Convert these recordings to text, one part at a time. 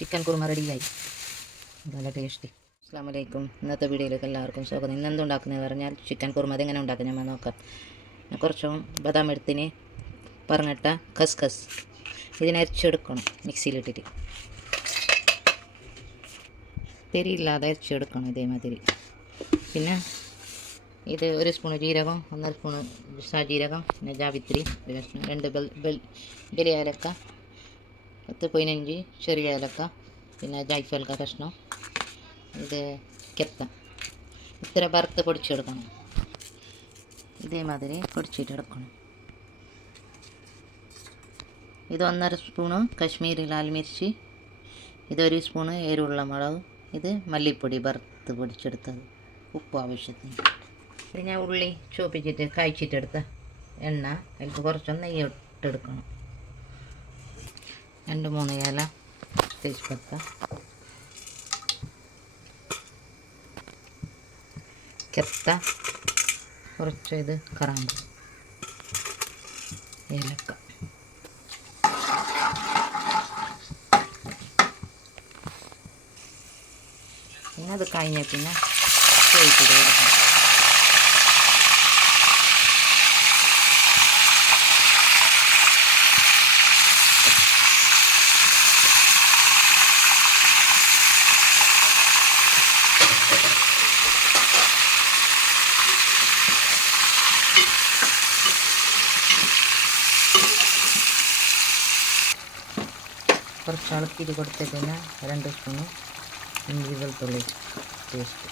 Chicken kurma റെഡിയായി, നല്ല tasty. അസ്സലാമു അലൈക്കും. ഇന്നത്തെ വീഡിയോയിലേക്ക് എല്ലാവർക്കും സ്വാഗതം. ഇന്നെന്തുണ്ടാക്കുന്നത് പറഞ്ഞാൽ ചിക്കൻ കുറുമ അതെങ്ങനെ ഉണ്ടാക്കുന്നത് നമ്മൾ നോക്കാം. കുറച്ചും ബദാം എടുത്തിന്, പറഞ്ഞിട്ട കസ്കസ് ഇതിനരച്ചെടുക്കണം, മിക്സിയിലിട്ടിട്ട് തെരിയില്ലാതെ അരച്ചെടുക്കണം ഇതേമാതിരി. പിന്നെ ഇത് 1 സ്പൂൺ ജീരകം, 1.5 സ്പൂൺ ജീരകം, പിന്നെ ജാവിത്രി, 2 വലിയ ഏലക്ക, 10-15 ചെറിയ ഏലക്ക, പിന്നെ ജായ്ഫൽക്ക കഷ്ണം, ഇത് കെത്ത, ഇത്ര വറുത്ത് പൊടിച്ചെടുക്കണം. ഇതേമാതിരി പൊടിച്ചിട്ടെടുക്കണം. ഇത് 1.5 സ്പൂണ് കശ്മീരി ലാൽ മിർച്ചി, ഇത് 1 സ്പൂണ് എരിവുള്ള മുളക്, ഇത് മല്ലിപ്പൊടി വറുത്ത് പൊടിച്ചെടുത്തത്, ഉപ്പ് ആവശ്യത്തിന്. ഇത് ഞാൻ ഉള്ളി ചോപ്പിച്ചിട്ട് കായ്ച്ചിട്ടെടുത്ത എണ്ണ, അതിലേക്ക് കുറച്ചൊന്ന് നെയ്യ് ഇട്ടെടുക്കണം. 2-3 ഇല തേജ്പത്ത, കെത്ത, കുറച്ച് ഇത് കറാമ്പ്, ഏലക്ക. പിന്നെ അത് കഴിഞ്ഞ പിന്നെ ചോദിച്ചിട്ട് കൊടുക്കണം. കുറച്ച് ഇളക്കിയിട്ട് കൊടുത്തിട്ട് പിന്നെ 2 സ്പൂണ് ഇഞ്ചി വെളുത്തുള്ളി പേസ്റ്റ്.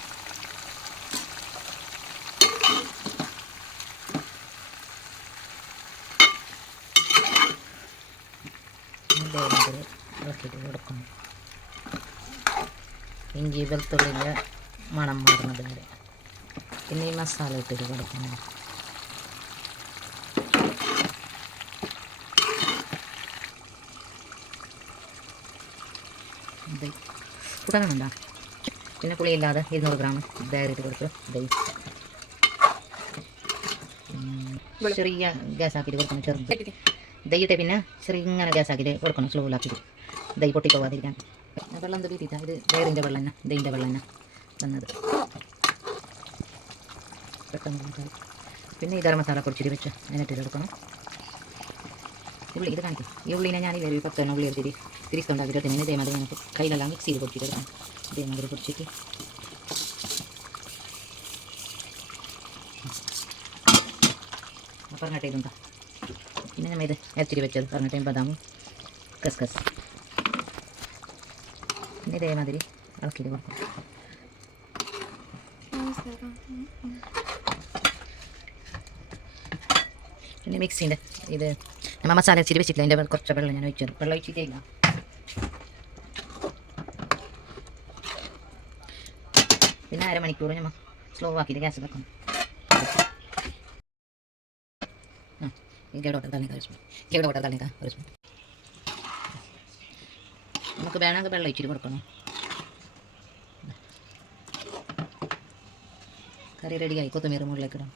ഇതേമാതിരി ഇളക്കിയിട്ട് കൊടുക്കണം. ഇഞ്ചി വെളുത്തുള്ളിൻ്റെ മണം മാറുന്നത് വരെ. പിന്നെ ഈ മസാല ഇട്ടിട്ട് കൊടുക്കണം. കൂട്ടാനുണ്ടോ? പിന്നെ പുളിയില്ലാതെ 200 ഗ്രാം ഡയറിയിട്ട് കൊടുത്ത് ചെറിയ ഗ്യാസാക്കിയിട്ട് കൊടുക്കണം. ചെറുത് ദയ്യിട്ട് പിന്നെ ചെറിയ ഗ്യാസാക്കിയിട്ട് കൊടുക്കണം, സ്ലോയിലാക്കിയിട്ട് ദൈ പൊട്ടിപ്പോവാതിരിക്കാൻ. വെള്ളം എന്ത് വീട്ടിയിട്ടാണ് ഇത് ഡയറിൻ്റെ വെള്ളം തന്നെ, ദൈൻ്റെ വെള്ളം തന്നെ തന്നത്. പെട്ടെന്ന്. പിന്നെ ഈ ഗരം മസാല പൊടിച്ചിട്ട് വെച്ച് അതിനിട്ട് എടുക്കണം. ഉള്ളി ഇത് കാണിക്കും. ഈ ഉള്ളിനെ ഞാൻ 10 ഉള്ളി എടുത്തിട്ട് തിരിച്ചുണ്ടാക്കിയിട്ട് തന്നെ ഇതേമാതിരി നമുക്ക് കയ്യിലെല്ലാം മിക്സിയിൽ പൊടിച്ചിട്ട് എടുക്കണം. ഇതേമാതിരി പൊടിച്ചിട്ട് പറഞ്ഞ ടൈമുണ്ടാ. പിന്നെ നമ്മൾ ഇത് അരച്ചിട്ട് വെച്ചത് പറഞ്ഞ ടൈം ബദാമും കസ്കസ്. പിന്നെ ഇതേമാതിരി ഇളക്കിയിട്ട് കൊടുക്കും. പിന്നെ മിക്സിൻ്റെ ഇത് നമ്മൾ മസാല അരച്ചിട്ട് വെച്ചിട്ടില്ല, അതിൻ്റെ കുറച്ച് വെള്ളം ഞാൻ ഒഴിച്ചു. വെള്ളം ഒഴിച്ചിട്ടില്ല. പിന്നെ 1/2 മണിക്കൂർ നമ്മൾ സ്ലോ ആക്കിയിട്ട് ഗ്യാസ് വെക്കണം. ഇവിടെ തള്ളിക്ക 1 സ്പൂൺ. നമുക്ക് വേണമെങ്കിൽ വെള്ളം ഒഴിച്ചിട്ട് കൊടുക്കണം. കറി റെഡിയായി. കൊത്തമീർ മുകളിലേക്ക് ഇടാം.